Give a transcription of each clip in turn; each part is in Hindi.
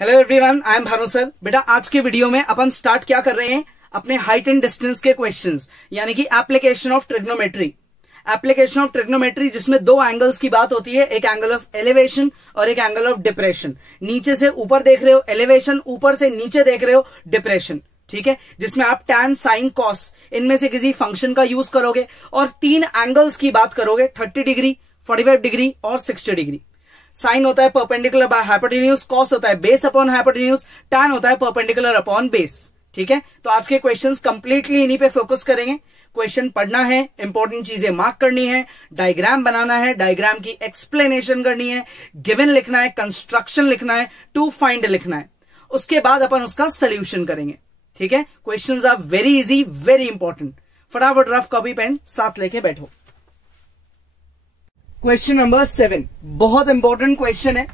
Hello everyone, I am Bhanu sir. बेटा आज के वीडियो में अपन स्टार्ट क्या कर रहे हैं, अपने हाइट एंड डिस्टेंस के क्वेश्चंस, यानी कि application of trigonometry. Application of trigonometry जिसमें दो एंगल्स की बात होती है, एक एंगल ऑफ एलिवेशन और एक एंगल ऑफ डिप्रेशन। नीचे से ऊपर देख रहे हो एलिवेशन, ऊपर से नीचे देख रहे हो डिप्रेशन, ठीक है। जिसमें आप टैन, साइन, कॉस इनमें से किसी फंक्शन का यूज करोगे और तीन एंगल्स की बात करोगे, 30 डिग्री, 45 डिग्री और 60 डिग्री। साइन होता है परपेंडिकुलर बाय हाइपोटेन्यूज, कॉस होता है बेस अपॉन हाइपोटेन्यूज, टैन होता है परपेंडिकुलर अपॉन बेस, ठीक है। तो आज के क्वेश्चंस कंप्लीटली इन्हीं पे फोकस करेंगे। क्वेश्चन पढ़ना है, इंपॉर्टेंट चीजें मार्क करनी है, डायग्राम बनाना है, डायग्राम की एक्सप्लेनेशन करनी है, गिवन लिखना है, कंस्ट्रक्शन लिखना है, टू फाइंड लिखना है। उसके बाद अपन उसका सोल्यूशन करेंगे, ठीक है। Questions are very easy, very important. फटाफट रफ कॉपी पेन साथ लेके बैठो। क्वेश्चन नंबर 7 बहुत इंपॉर्टेंट क्वेश्चन है।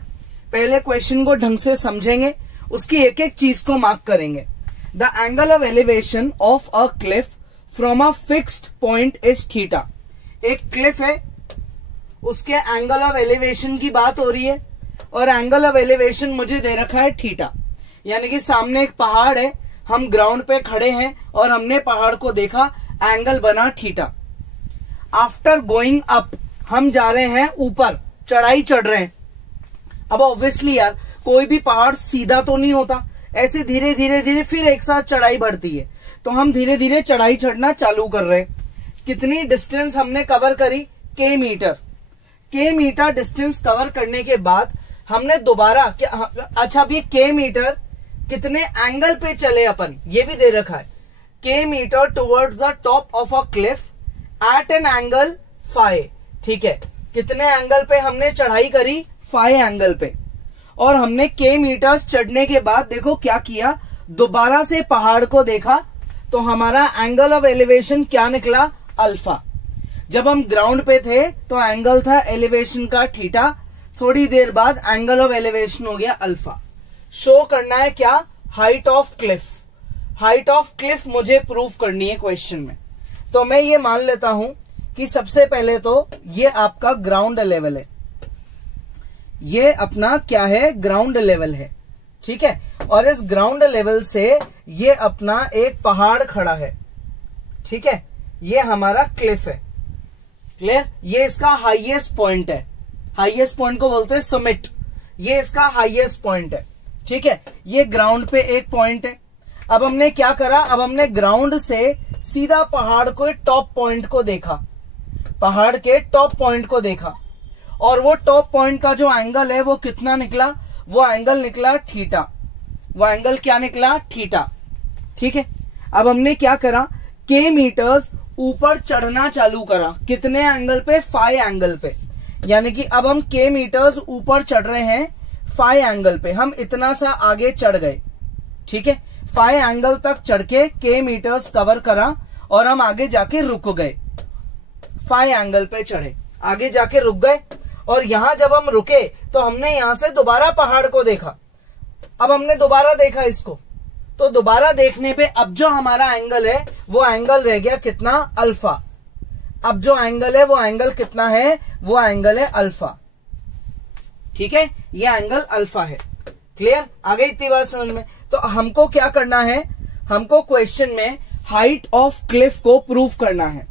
पहले क्वेश्चन को ढंग से समझेंगे, उसकी एक एक चीज को मार्क करेंगे। The angle of elevation of a Cliff from a fixed point is theta. एक क्लिफ है, उसके एंगल ऑफ एलिवेशन की बात हो रही है और एंगल ऑफ एलिवेशन मुझे दे रखा है थीटा। यानी कि सामने एक पहाड़ है, हम ग्राउंड पे खड़े हैं और हमने पहाड़ को देखा, एंगल बना थीटा। आफ्टर गोइंग अप हम जा रहे हैं ऊपर, चढ़ाई चढ़ रहे हैं। अब ऑब्वियसली यार कोई भी पहाड़ सीधा तो नहीं होता, ऐसे धीरे धीरे धीरे फिर एक साथ चढ़ाई बढ़ती है। तो हम धीरे धीरे चढ़ाई चढ़ना चालू कर रहे हैं। कितनी डिस्टेंस हमने कवर करी, के मीटर डिस्टेंस कवर करने के बाद हमने दोबारा अच्छा अब ये के मीटर कितने एंगल पे चले अपन, ये भी दे रखा है। K metre towards the top of a cliff at an angle phi, ठीक है। कितने एंगल पे हमने चढ़ाई करी, 5 एंगल पे। और हमने के मीटर्स चढ़ने के बाद देखो क्या किया, दोबारा से पहाड़ को देखा तो हमारा एंगल ऑफ एलिवेशन क्या निकला, अल्फा। जब हम ग्राउंड पे थे तो एंगल था एलिवेशन का थीटा, थोड़ी देर बाद एंगल ऑफ एलिवेशन हो गया अल्फा। शो करना है क्या, height of Cliff. Height of Cliff मुझे प्रूव करनी है क्वेश्चन में। तो मैं ये मान लेता हूं कि सबसे पहले तो ये आपका ग्राउंड लेवल है, ये अपना क्या है, ग्राउंड लेवल है, ठीक है। और इस ग्राउंड लेवल से ये अपना एक पहाड़ खड़ा है, ठीक है। ये हमारा क्लिफ है, क्लियर। ये इसका हाईएस्ट पॉइंट है, हाईएस्ट पॉइंट को बोलते हैं समिट। ये इसका हाईएस्ट पॉइंट है, ठीक है। ये ग्राउंड पे एक पॉइंट है। अब हमने क्या करा, अब हमने ग्राउंड से सीधा पहाड़ को टॉप पॉइंट को देखा, पहाड़ के टॉप पॉइंट को देखा और वो टॉप पॉइंट का जो एंगल है वो कितना निकला, वो एंगल निकला थीटा। वो एंगल क्या निकला, थीटा, ठीक है। अब हमने क्या करा, के मीटर्स ऊपर चढ़ना चालू करा, कितने एंगल पे, 5 एंगल पे। यानी कि अब हम के मीटर्स ऊपर चढ़ रहे हैं 5 एंगल पे, हम इतना सा आगे चढ़ गए, ठीक है। 5 एंगल तक चढ़ के मीटर्स कवर करा और हम आगे जाके रुक गए, 5 एंगल पे चढ़े, आगे जाके रुक गए। और यहां जब हम रुके तो हमने यहां से दोबारा पहाड़ को देखा। अब हमने दोबारा देखा इसको, तो दोबारा देखने पे अब जो हमारा एंगल है वो एंगल रह गया कितना, अल्फा। अब जो एंगल है वो एंगल कितना है, वो एंगल है अल्फा, ठीक है। ये एंगल अल्फा है, क्लियर। आगे इतनी बात समझ में। तो हमको क्या करना है, हमको क्वेश्चन में हाइट ऑफ क्लिफ को प्रूव करना है।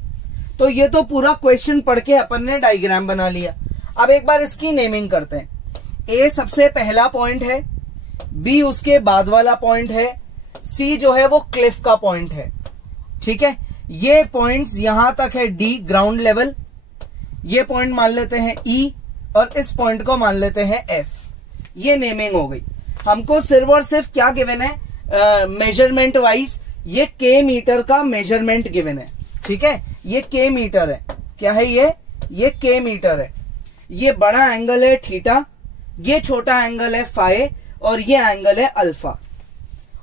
तो ये तो पूरा क्वेश्चन पढ़ के अपन ने डायग्राम बना लिया। अब एक बार इसकी नेमिंग करते हैं। ए सबसे पहला पॉइंट है, बी उसके बाद वाला पॉइंट है, सी जो है वो क्लिफ का पॉइंट है, ठीक है। ये पॉइंट्स यहां तक है डी, ग्राउंड लेवल। ये पॉइंट मान लेते हैं ई और इस पॉइंट को मान लेते हैं एफ। ये नेमिंग हो गई। हमको सिर्फ और सिर्फ क्या गिवन है, मेजरमेंट वाइज ये के मीटर का मेजरमेंट गिवन है, ठीक है। ये के मीटर है, क्या है ये के मीटर है। ये बड़ा एंगल है थीटा, ये छोटा एंगल है फाई और ये एंगल है अल्फा।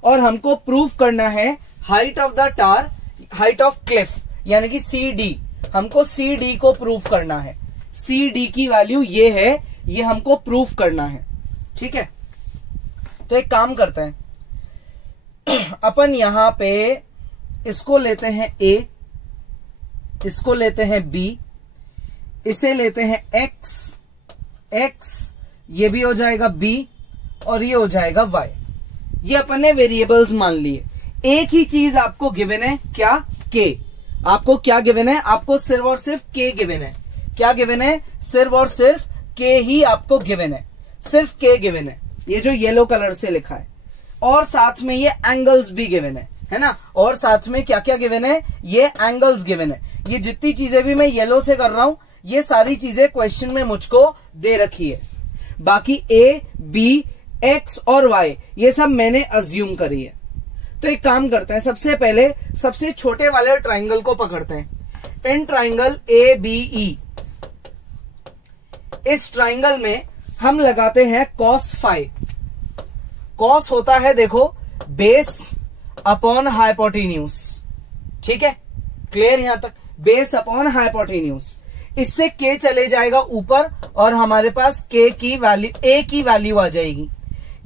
और हमको प्रूव करना है height of the tar, height of Cliff, यानी कि सी डी। हमको सी डी को प्रूव करना है। सी डी की वैल्यू ये है, ये हमको प्रूव करना है, ठीक है। तो एक काम करते हैं, अपन यहां पे इसको लेते हैं ए, इसको लेते हैं बी, इसे लेते हैं एक्स, ये भी हो जाएगा बी और ये हो जाएगा y। ये अपन ने वेरिएबल्स मान लिए। एक ही चीज आपको गिवन है, क्या? k। आपको क्या गिवन है? आपको सिर्फ और सिर्फ k गिवन है। क्या गिवन है? सिर्फ और सिर्फ k ही आपको गिवन है, सिर्फ k गिवन है, ये जो येलो कलर से लिखा है। और साथ में ये एंगल्स भी गिवन है ना। और साथ में क्या क्या गिवन है? ये एंगल्स गिवन है। ये जितनी चीजें भी मैं येलो से कर रहा हूं, ये सारी चीजें क्वेश्चन में मुझको दे रखी है। बाकी a, b, x और y ये सब मैंने अज्यूम करी है। तो एक काम करते हैं, सबसे पहले सबसे छोटे वाले ट्राइंगल को पकड़ते हैं। इन ट्राइंगल ABE, इस ट्राइंगल में हम लगाते हैं cos फाई। cos होता है देखो बेस अपॉन हाइपोटेन्यूज। ठीक है, क्लियर यहां तक? Base upon hypotenuse. इससे k चले जाएगा ऊपर और हमारे पास k की वैल्यू, a की वैल्यू आ जाएगी।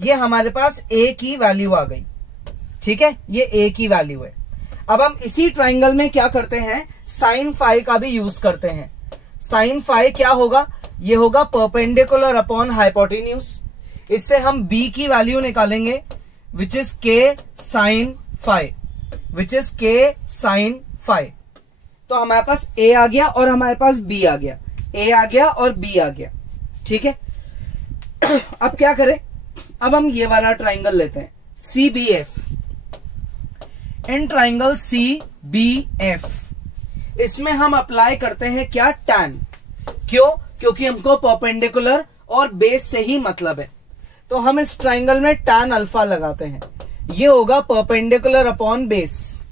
ये हमारे पास a की वैल्यू आ गई। ठीक है, ये a की वैल्यू है। अब हम इसी ट्राइंगल में क्या करते हैं? साइन फाई का भी यूज करते हैं। साइन फाई क्या होगा? ये होगा परपेंडिकुलर अपॉन हाइपोटेन्यूज। इससे हम b की वैल्यू निकालेंगे, which is k sine phi, which is k sine phi. तो हमारे पास a आ गया और हमारे पास b आ गया, a आ गया और b आ गया। ठीक है, अब क्या करें? अब हम ये वाला ट्राइंगल लेते हैं CBF। इन ट्राइंगल CBF, इसमें हम अप्लाई करते हैं क्या? tan। क्यों? क्योंकि हमको परपेंडिकुलर और बेस से ही मतलब है। तो हम इस ट्राइंगल में tan अल्फा लगाते हैं। ये होगा परपेंडिकुलर अपॉन बेस।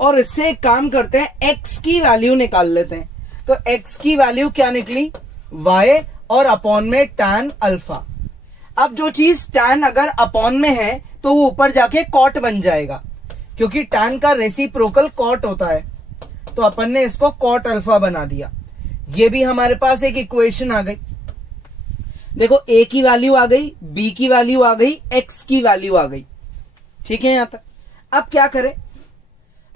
और इससे एक काम करते हैं, x की वैल्यू निकाल लेते हैं। तो x की वैल्यू क्या निकली? y और अपॉन में tan अल्फा। अब जो चीज tan अगर अपॉन में है तो वो ऊपर जाके कॉट बन जाएगा, क्योंकि tan का रेसिप्रोकल कॉट होता है। तो अपन ने इसको कॉट अल्फा बना दिया। ये भी हमारे पास एक इक्वेशन आ गई। देखो a की वैल्यू आ गई, b की वैल्यू आ गई, x की वैल्यू आ गई। ठीक है यहां तक? अब क्या करें?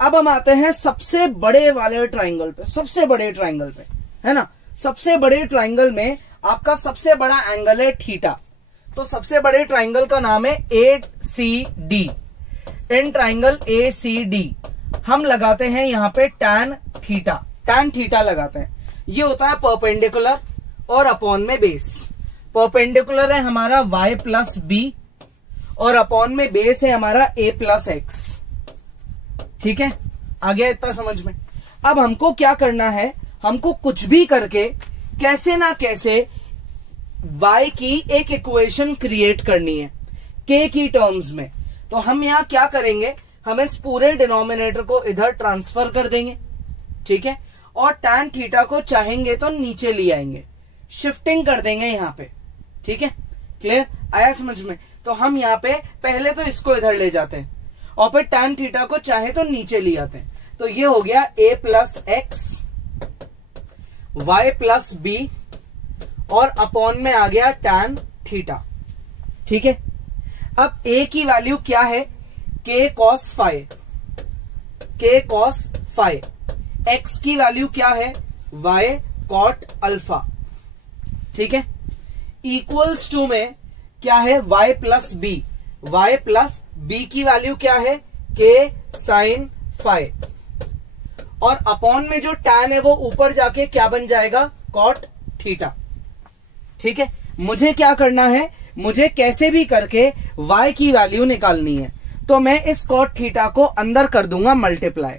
अब हम आते हैं सबसे बड़े वाले ट्राइंगल पे, सबसे बड़े ट्राइंगल पे, है ना। सबसे बड़े ट्राइंगल में आपका सबसे बड़ा एंगल है थीटा। तो सबसे बड़े ट्राइंगल का नाम है ACD। इन ट्राइंगल ACD हम लगाते हैं यहां पे tan थीटा। tan थीटा लगाते हैं। ये होता है परपेंडिकुलर और अपॉन में बेस। परपेंडिकुलर है हमारा y प्लस बी और अपॉन में बेस है हमारा a प्लस एक्स। ठीक है, आ गया इतना समझ में? अब हमको क्या करना है? हमको कुछ भी करके कैसे ना कैसे y की एक इक्वेशन क्रिएट करनी है k की टर्म्स में। तो हम यहां क्या करेंगे? हम इस पूरे डिनोमिनेटर को इधर ट्रांसफर कर देंगे। ठीक है, और tan थीटा को चाहेंगे तो नीचे ले आएंगे, शिफ्टिंग कर देंगे यहां पे। ठीक है, क्लियर? आया समझ में? तो हम यहां पे पहले तो इसको इधर ले जाते हैं और फिर tan थीटा को चाहे तो नीचे ले आते हैं। तो ये हो गया a plus x y plus b और अपॉन में आ गया tan थीटा। ठीक है, अब a की वैल्यू क्या है? k cos phi, k cos phi. x की वैल्यू क्या है? y cot alpha. ठीक है, इक्वल्स टू में क्या है? y plus b. y plus b की वैल्यू क्या है? k sine phi. और अपॉन में जो tan है वो ऊपर जाके क्या बन जाएगा? cot theta. ठीक है, मुझे क्या करना है? मुझे कैसे भी करके y की वैल्यू निकालनी है। तो मैं इस cot थीटा को अंदर कर दूंगा मल्टीप्लाई।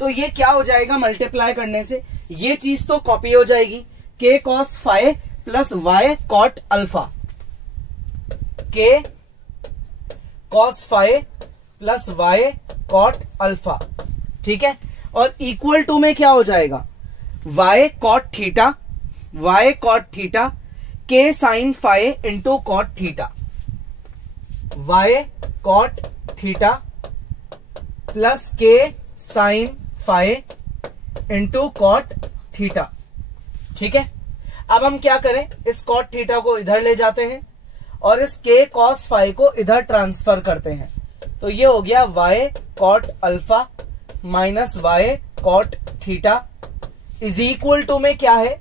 तो ये क्या हो जाएगा? मल्टीप्लाई करने से ये चीज तो कॉपी हो जाएगी, k cos phi plus y cot alpha. k cos phi plus y cot alpha. ठीक है, और इक्वल टू में क्या हो जाएगा? y cot theta, y cot theta, k sine phi into cot theta. y cot theta plus k sine phi into cot theta. ठीक है, अब हम क्या करें? इस कॉट थीटा को इधर ले जाते हैं और इस k cos फाई को इधर ट्रांसफर करते हैं। तो ये हो गया y cot alpha minus y cot theta is equal to में क्या है?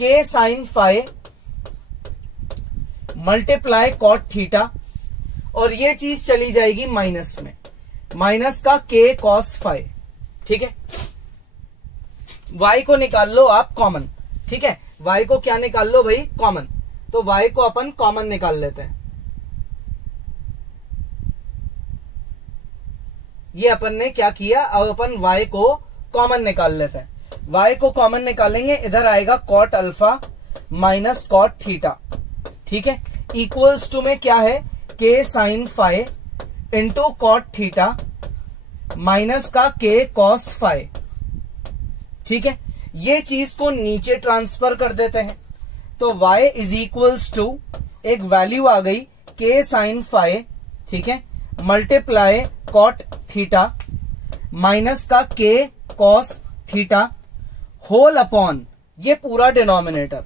k sine phi multiply cot theta और ये चीज चली जाएगी माइनस में, माइनस का k cos phi। ठीक है, y को निकाल लो आप कॉमन। ठीक है, y को क्या निकाल लो भाई, कॉमन। तो y को अपन कॉमन निकाल लेते हैं। ये अपन ने क्या किया, अब अपन y को कॉमन निकाल लेते हैं। y को कॉमन निकालेंगे, इधर आएगा cot alpha minus cot theta. ठीक है, इक्वल्स टू में क्या है, k sine phi into cot theta minus का k cos फाई। ठीक है, ये चीज को नीचे ट्रांसफर कर देते हैं। तो y इज इक्वल्स टू, एक वैल्यू आ गई k साइन फाई, ठीक है, मल्टीप्लाई कॉट थीटा माइनस का k cos theta whole upon ये पूरा denominator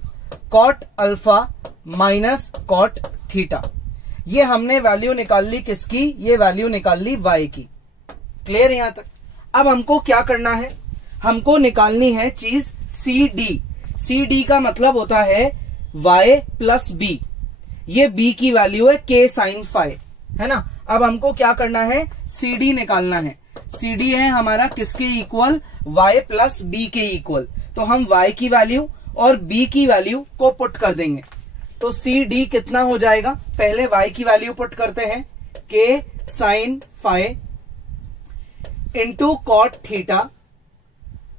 cot alpha minus cot theta. ये हमने वैल्यू निकाल ली किसकी, ये वैल्यू निकाल ली y की। क्लियर यहां तक। अब हमको क्या करना है, हमको निकालनी है चीज CD। CD का मतलब होता है y प्लस b। ये b की वैल्यू है k साइन फाई, है ना। अब हमको क्या करना है, CD निकालना है। CD है हमारा किसके इक्वल, y प्लस b के इक्वल। तो हम y की वैल्यू और b की वैल्यू को पुट कर देंगे। तो CD कितना हो जाएगा, पहले y की वैल्यू पुट करते हैं, k sine phi into cot theta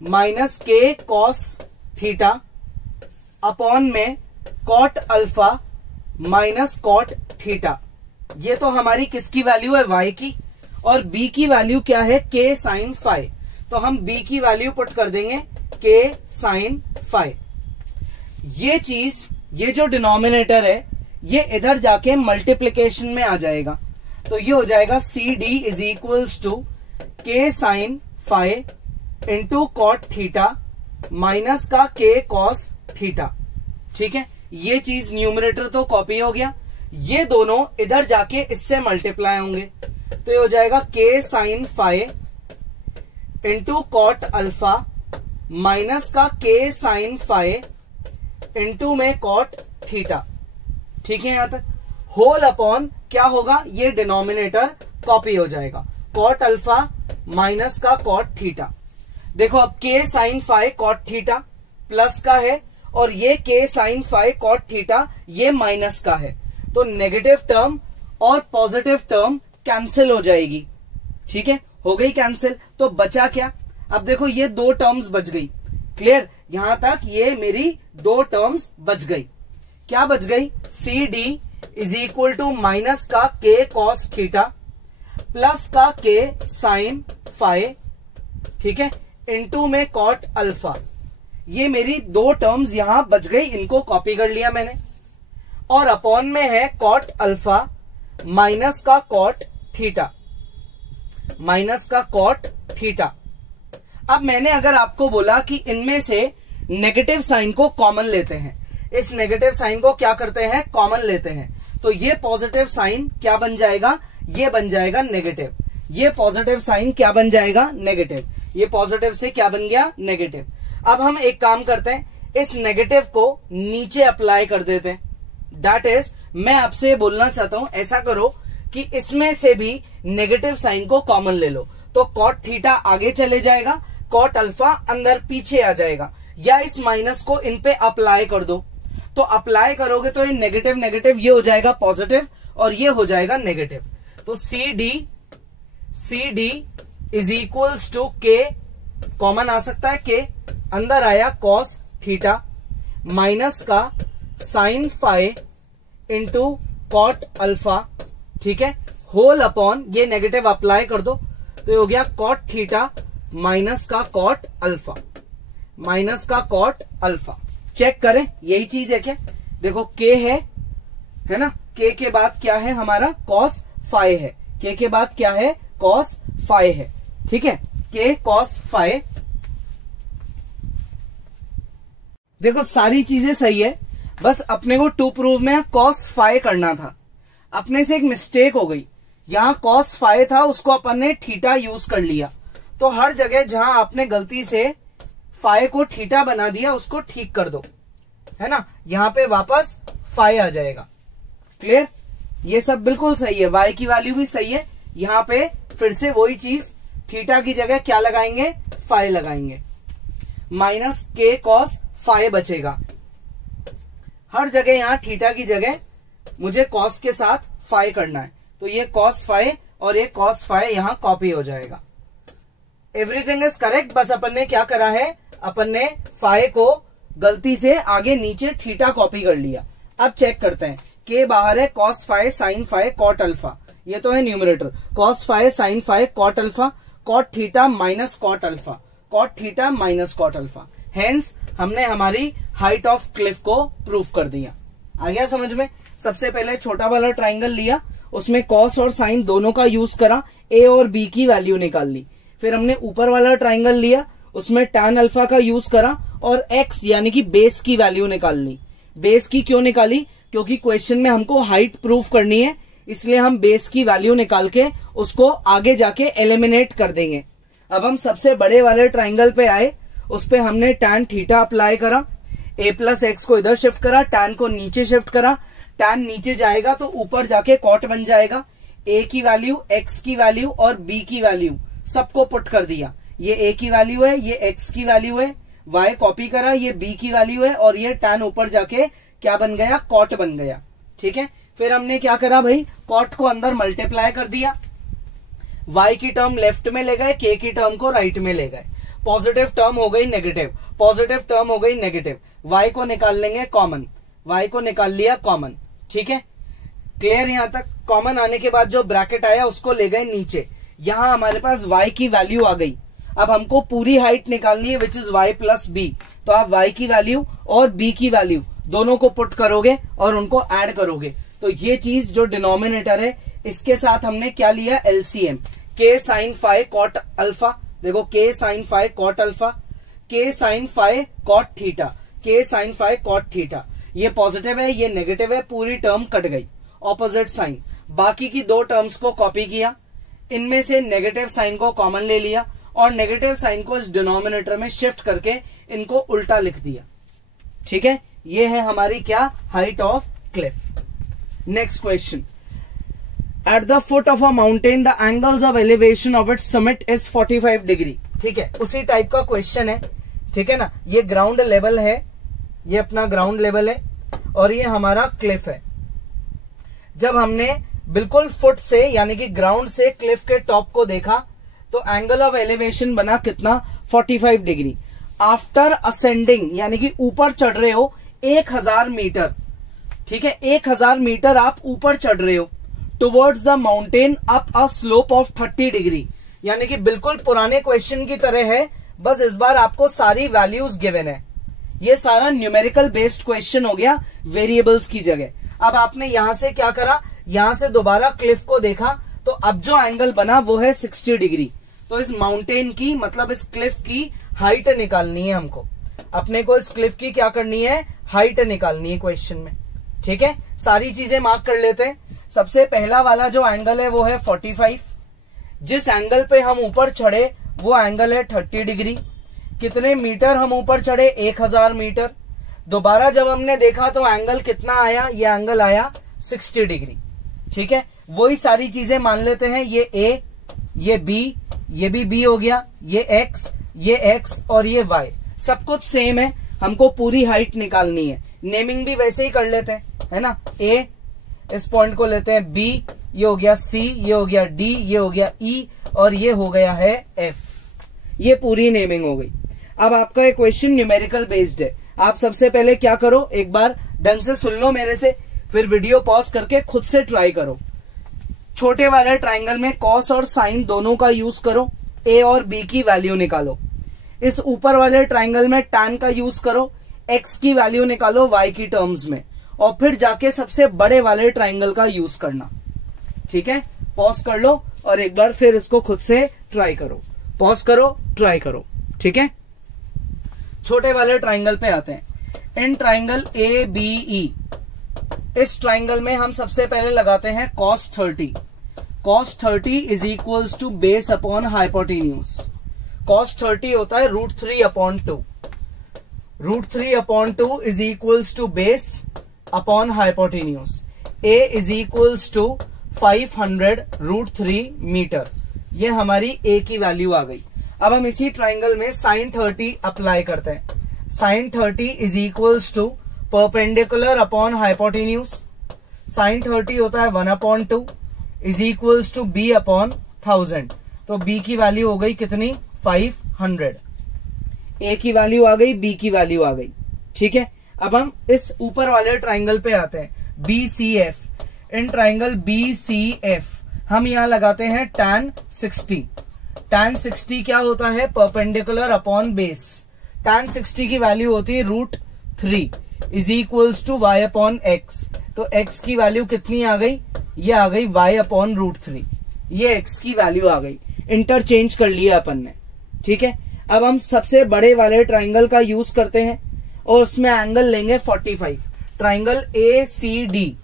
minus k cos theta upon में cot alpha minus cot theta. ये तो हमारी किसकी वैल्यू है, y की, और b की वैल्यू क्या है, k साइन फाई। तो हम b की वैल्यू पुट कर देंगे k साइन फाई। ये चीज, ये जो डिनोमिनेटर है ये इधर जाके मल्टीप्लीकेशन में आ जाएगा। तो ये हो जाएगा CD is equals to k sine phi into cot theta minus का k cos थीटा। ठीक है, ये चीज न्यूमरेटर तो कॉपी हो गया, ये दोनों इधर जाके इससे मल्टीप्लाई होंगे। तो ये हो जाएगा k sine phi into cot alpha minus का k साइन फाई इंटू में कॉट थीटा। ठीक है, यहां तक होल अपॉन क्या होगा, ये डिनोमिनेटर कॉपी हो जाएगा, कॉट अल्फा माइनस का कॉट थीटा। देखो अब k sine phi cot theta plus का है और ये k sine phi cot theta ये माइनस का है। तो नेगेटिव टर्म और पॉजिटिव टर्म कैंसिल हो जाएगी। ठीक है, हो गई कैंसिल। तो बचा क्या, अब देखो ये दो टर्म्स बच गई। क्लियर, यहां तक ये मेरी दो टर्म्स बच गई। क्या बच गई, CD is equal to minus का k cos थीटा प्लस का k साइन फाई, ठीक है, इंटू में कॉट अल्फा। ये मेरी दो टर्म्स यहां बच गई, इनको कॉपी कर लिया मैंने। और अपॉन में है कॉट अल्फा माइनस का कॉट थीटा, माइनस का कॉट थीटा। अब मैंने अगर आपको बोला कि इनमें से नेगेटिव साइन को कॉमन लेते हैं, इस नेगेटिव साइन को क्या करते हैं, कॉमन लेते हैं, तो ये पॉजिटिव साइन क्या बन जाएगा, ये बन जाएगा नेगेटिव। ये पॉजिटिव साइन क्या बन जाएगा, नेगेटिव। ये पॉजिटिव से क्या बन गया, नेगेटिव। अब हम एक काम करते हैं, इस नेगेटिव को नीचे अप्लाई कर देते हैं। दैट इज, मैं आपसे बोलना चाहता हूं, ऐसा करो कि इसमें से भी नेगेटिव साइन को कॉमन ले लो। तो कॉट थीटा आगे चले जाएगा, कॉट अल्फा अंदर पीछे आ जाएगा, या इस माइनस को इन पे अप्लाई कर दो। तो अप्लाई करोगे तो ये नेगेटिव नेगेटिव ये हो जाएगा पॉजिटिव और ये हो जाएगा नेगेटिव। तो CD is equals to k, common आ सकता है k, अंदर आया कॉस थीटा माइनस का sine phi into cot alpha, ठीक है, होल अपॉन ये नेगेटिव अप्लाई कर दो तो ये हो गया कॉट थीटा माइनस का कॉट अल्फा, माइनस का कॉट अल्फा। चेक करें यही चीज है क्या, देखो k है ना, k के बाद क्या है हमारा कॉस फाई है, k के बाद क्या है कॉस फाई है। ठीक है, k कॉस फाई। देखो सारी चीजें सही है, बस अपने को टू प्रूव में कॉस फाई करना था। अपने से एक मिस्टेक हो गई, यहां कॉस फाई था उसको अपन ने थीटा यूज कर लिया। तो हर जगह जहां आपने गलती से फाई को थीटा बना दिया उसको ठीक कर दो, है ना, यहां पे वापस फाई आ जाएगा। क्लियर, ये सब बिल्कुल सही है, y की वैल्यू भी सही है। यहाँ पे फिर से वही चीज, थीटा की जगह क्या लगाएंगे, फाई लगाएंगे, माइनस के कॉस फाई बचेगा। हर जगह यहाँ थीटा की जगह मुझे कॉस के साथ फाई करना है, तो ये कॉस फाई और ये कॉस फाई यहाँ कॉपी हो जाएगा। Everything is correct. बस अपन ने क्या करा है, अपन ने फाई को गलती से आगे नीचे थीटा कॉपी कर लिया। अब चेक करते हैं, के बाहर है, cos phi sine phi cot alpha, ये तो है numerator, cos phi sine phi cot alpha, cot theta minus cot alpha, cot theta minus cot alpha. Hence हमने हमारी हाइट ऑफ क्लिफ को प्रूफ कर दिया। आ गया समझ में। सबसे पहले छोटा वाला ट्राइंगल लिया, उसमें कॉस और साइन दोनों का यूज करा, ए और बी की वैल्यू निकाल ली। फिर हमने ऊपर वाला ट्राइंगल लिया, उसमें tan अल्फा का यूज करा और x यानी कि बेस की वैल्यू निकाल ली। बेस की क्यों निकाली, क्योंकि क्वेश्चन में हमको हाइट प्रूफ करनी है, इसलिए हम बेस की वैल्यू निकाल के उसको आगे जाके एलिमिनेट कर देंगे। अब हम सबसे बड़े वाले ट्राइंगल पे आए, उस पे हमने tan थीटा अप्लाई करा, a प्लस एक्स को इधर शिफ्ट करा, tan को नीचे शिफ्ट करा, tan नीचे जाएगा तो ऊपर जाके कॉट बन जाएगा। a की वैल्यू, x की वैल्यू और b की वैल्यू सबको पुट कर दिया। ये a की वैल्यू है, ये x की वैल्यू है, y कॉपी करा, ये b की वैल्यू है और ये tan ऊपर जाके क्या बन गया, कॉट बन गया। ठीक है, फिर हमने क्या करा भाई, कॉट को अंदर मल्टीप्लाई कर दिया, y की टर्म लेफ्ट में ले गए, k की टर्म को राइट में ले गए। पॉजिटिव टर्म हो गई नेगेटिव, पॉजिटिव टर्म हो गई नेगेटिव, y को निकाल लेंगे कॉमन, y को निकाल लिया कॉमन। ठीक है, क्लियर यहां तक। कॉमन आने के बाद जो ब्रैकेट आया उसको ले गए नीचे, यहां हमारे पास y की वैल्यू आ गई। अब हमको पूरी हाइट निकालनी है which is y plus b, तो आप y की वैल्यू और b की वैल्यू दोनों को पुट करोगे और उनको ऐड करोगे, तो ये चीज जो डिनोमिनेटर है इसके साथ हमने क्या लिया, LCM, k sine phi cot alpha. देखो k sine phi cot alpha, k sine phi cot theta, k sine phi cot theta. ये पॉजिटिव है, ये नेगेटिव है, पूरी टर्म कट गई, ऑपोजिट साइन। बाकी की दो टर्म्स को कॉपी किया, इनमें से नेगेटिव साइन को कॉमन ले लिया और नेगेटिव साइन को इस डिनोमिनेटर में शिफ्ट करके इनको उल्टा लिख दिया। ठीक है, ये है हमारी क्या, height of Cliff. Next question, at the foot of a mountain the angles of elevation of its summit is 45 degree. ठीक है, उसी टाइप का क्वेश्चन है। ठीक है ना, ये ग्राउंड लेवल है, ये अपना ग्राउंड लेवल है और ये हमारा क्लिफ है। जब हमने बिल्कुल फुट से यानी कि ग्राउंड से क्लिफ के टॉप को देखा तो एंगल ऑफ एलिवेशन बना कितना, 45 डिग्री। आफ्टर असेंडिंग यानी कि ऊपर चढ़ रहे हो 1000 मीटर, ठीक है, 1000 मीटर आप ऊपर चढ़ रहे हो towards the mountain up a slope of 30 degree, यानी कि बिल्कुल पुराने क्वेश्चन की तरह है, बस इस बार आपको सारी वैल्यूज गिवन है। ये सारा न्यूमेरिकल बेस्ड क्वेश्चन हो गया वेरिएबल्स की जगह। अब आपने यहां से क्या करा, यहां से दोबारा क्लिफ को देखा तो अब जो एंगल बना वो है 60 डिग्री। तो इस माउंटेन की मतलब इस क्लिफ की हाइट निकालनी है हमको, अपने को इस क्लिफ की क्या करनी है, हाइट निकालनी है क्वेश्चन में। ठीक है, सारी चीजें मार्क कर लेते हैं। सबसे पहला वाला जो एंगल है वो है 45, जिस एंगल पे हम ऊपर चढ़े वो एंगल है 30 डिग्री। कितने मीटर हम ऊपर चढ़े, 1000 मीटर। दोबारा जब हमने देखा तो एंगल कितना आया, ये एंगल आया 60 डिग्री। ठीक है, वही सारी चीजें मान लेते हैं, ये A, ये B, ये भी B हो गया, ये X और ये Y, सब कुछ सेम है। हमको पूरी हाइट निकालनी है, नेमिंग भी वैसे ही कर लेते हैं, है ना। A, इस पॉइंट को लेते हैं B, ये हो गया C, ये हो गया D, ये हो गया E और ये हो गया है F। ये पूरी नेमिंग हो गई। अब आपका ये क्वेश्चन न्यूमेरिकल बेस्ड है। आप सबसे पहले क्या करो, एक बार ढंग से सुन लो मेरे से, फिर वीडियो पॉज करके खुद से ट्राई करो। छोटे वाले ट्राइंगल में कॉस और साइन दोनों का यूज करो, ए और बी की वैल्यू निकालो। इस ऊपर वाले ट्राइंगल में tan का यूज करो, x की वैल्यू निकालो y की टर्म्स में, और फिर जाके सबसे बड़े वाले ट्राइंगल का यूज करना। ठीक है, पॉज कर लो और एक बार फिर इसको खुद से ट्राई करो। पॉज करो, ट्राई करो। ठीक है, छोटे वाले ट्राइंगल पे आते हैं। इन ट्राइंगल ABE, इस ट्राइंगल में हम सबसे पहले लगाते हैं cos 30। cos 30 is equals to base upon hypotenuse. cos 30 होता है √3/2। √3/2 is equals to base upon hypotenuse. A is equals to 500√3 metre. ये हमारी ए की वैल्यू आ गई। अब हम इसी ट्राइंगल में sin 30 अप्लाई करते हैं। sin 30 is equals to perpendicular upon hypotenuse. sin 30 होता है 1/2 is equals to b upon 1000। तो b की वैल्यू हो गई कितनी? 500। a की वैल्यू आ गई, b की वैल्यू आ गई। ठीक है, अब हम इस ऊपर वाले ट्राइंगल पे आते हैं, BCF। इन ट्राइंगल BCF हम यहां लगाते हैं tan 60। tan 60 क्या होता है? Perpendicular upon base. tan 60 की वैल्यू होती है √3 is equals to y upon x। तो x की वैल्यू कितनी आ गई? ये आ गई y अपॉन √3। ये x की वैल्यू आ गई। इंटरचेंज कर लिया अपन ने। ठीक है, अब हम सबसे बड़े वाले ट्राइंगल का यूज करते हैं और उसमें एंगल लेंगे 45। ट्राइंगल ACD,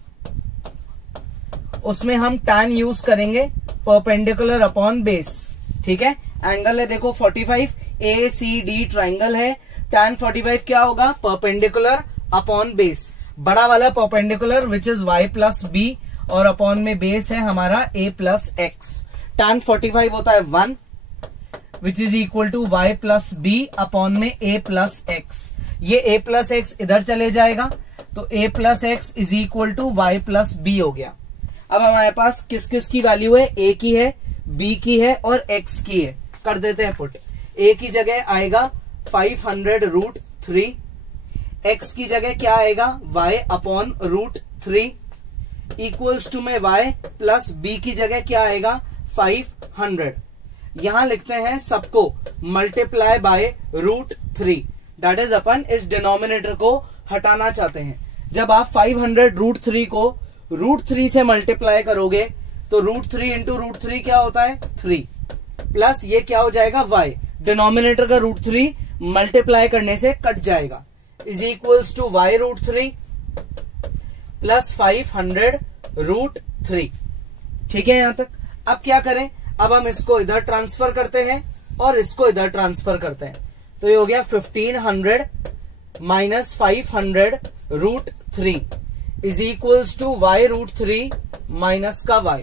उसमें हम tan यूज करेंगे परपेंडिकुलर अपॉन बेस। ठीक है, एंगल है देखो 45, ACD ट्राइंगल है। tan 45 क्या होगा? परपेंडिकुलर अपॉन बेस, बड़ा वाला perpendicular which is y plus b और अपॉन में बेस है हमारा a प्लस x। tan 45 होता है 1 which is equal to y plus b upon में a प्लस x। ये a प्लस x इधर चले जाएगा तो a plus x is equal to y plus b हो गया। अब हमारे पास किस किस की वैल्यू है? a की है, b की है और x की है। कर देते हैं पुट। a की जगह आएगा 500√3, x की जगह क्या आएगा? y अपॉन √3 इक्वल्स टू में y प्लस b की जगह क्या आएगा? 500। यहां लिखते हैं सबको मल्टीप्लाई बाय √3। दैट इज अपन इस डिनोमिनेटर को हटाना चाहते हैं। जब आप 500√3 को √3 से मल्टीप्लाई करोगे तो √3 इंटू √3 क्या होता है? 3 प्लस ये क्या हो जाएगा? y। डिनोमिनेटर का √3 मल्टीप्लाई करने से कट जाएगा is equals to y √3 plus 500√3। ठीक है यहां तक। अब क्या करें? अब हम इसको इधर ट्रांसफर करते हैं और इसको इधर ट्रांसफर करते हैं। तो ये हो गया 1500 minus 500√3 is equals to y √3 minus का y।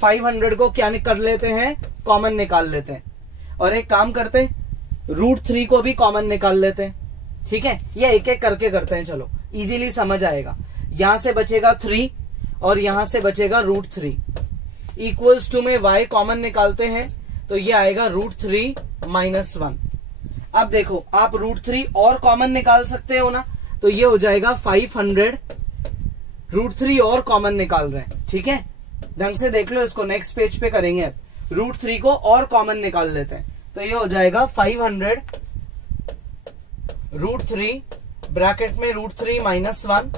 500 को क्या कर लेते हैं? कॉमन निकाल लेते हैं। और एक काम करते हैं, √3 को भी कॉमन निकाल लेते हैं। ठीक है, ये एक एक करके करते हैं। चलो इजीली समझ आएगा। यहां से बचेगा 3 और यहां से बचेगा √3 इक्वल्स टू में y कॉमन निकालते हैं तो ये आएगा √3 माइनस 1। अब देखो आप √3 और कॉमन निकाल सकते हो ना, तो ये हो जाएगा 500। √3 और कॉमन निकाल रहे हैं। ठीक है, ढंग से देख लो इसको। नेक्स्ट पेज पे करेंगे। अब √3 को और कॉमन निकाल लेते हैं तो ये हो जाएगा 500√3 ब्रैकेट में √3 minus 1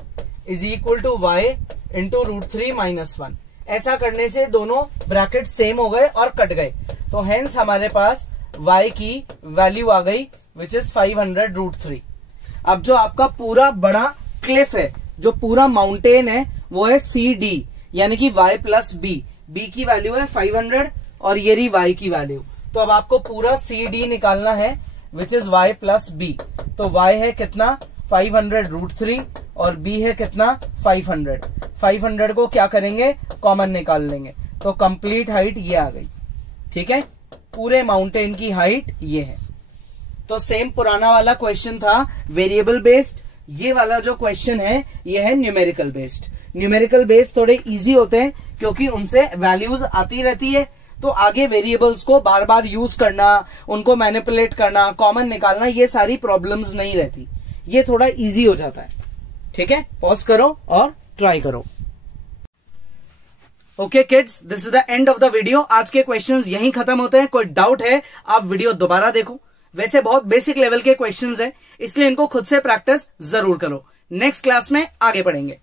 is equal to y into √3 minus 1। ऐसा करने से दोनों ब्रैकेट सेम हो गए और कट गए। तो हेंस हमारे पास y की वैल्यू आ गई विच इज 500√3। अब जो आपका पूरा बड़ा क्लिफ है, जो पूरा माउंटेन है, वो है CD यानी कि y प्लस b। b की वैल्यू है 500 और ये रही y की वैल्यू। तो अब आपको पूरा CD निकालना है which is y plus b। तो y है कितना? 500√3 और b है कितना? 500। 500 को क्या करेंगे? कॉमन निकाल लेंगे तो कंप्लीट हाइट ये आ गई। ठीक है, पूरे माउंटेन की हाइट ये है। तो सेम पुराना वाला क्वेश्चन था वेरिएबल बेस्ड। ये वाला जो क्वेश्चन है ये है न्यूमेरिकल बेस्ड। न्यूमेरिकल बेस्ड थोड़े इजी होते हैं क्योंकि उनसे वैल्यूज आती रहती है। तो आगे वेरिएबल्स को बार बार यूज करना, उनको मैनिपुलेट करना, कॉमन निकालना, ये सारी प्रॉब्लम्स नहीं रहती। ये थोड़ा इजी हो जाता है। ठीक है, पॉज करो और ट्राई करो। Okay kids, this is the end of the video. आज के क्वेश्चंस यहीं खत्म होते हैं। कोई डाउट है आप वीडियो दोबारा देखो। वैसे बहुत बेसिक लेवल के क्वेश्चंस हैं, इसलिए इनको खुद से प्रैक्टिस जरूर करो। नेक्स्ट क्लास में आगे बढ़ेंगे।